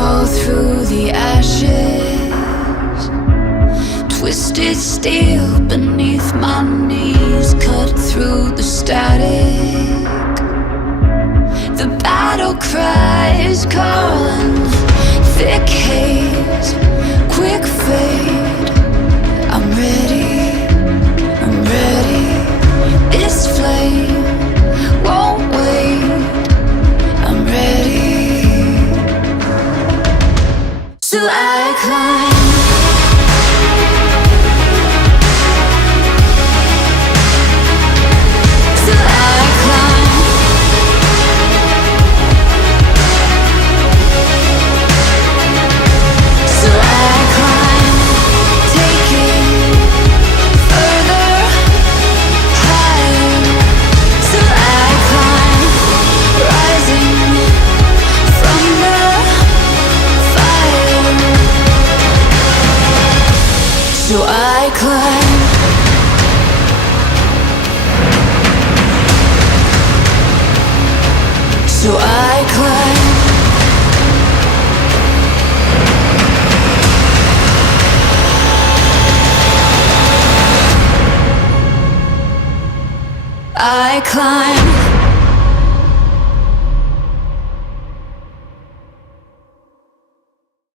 crawl through the ashes, twisted steel beneath my knees, cut through the static. The battle cries calling, thick haze, quick fade. I'm ready, I'm ready. This flame won't wait. I'm ready. So I climb. So I climb. So I climb, taking further, higher. So I climb, rising from the fire. So I climb. So I climb. I climb.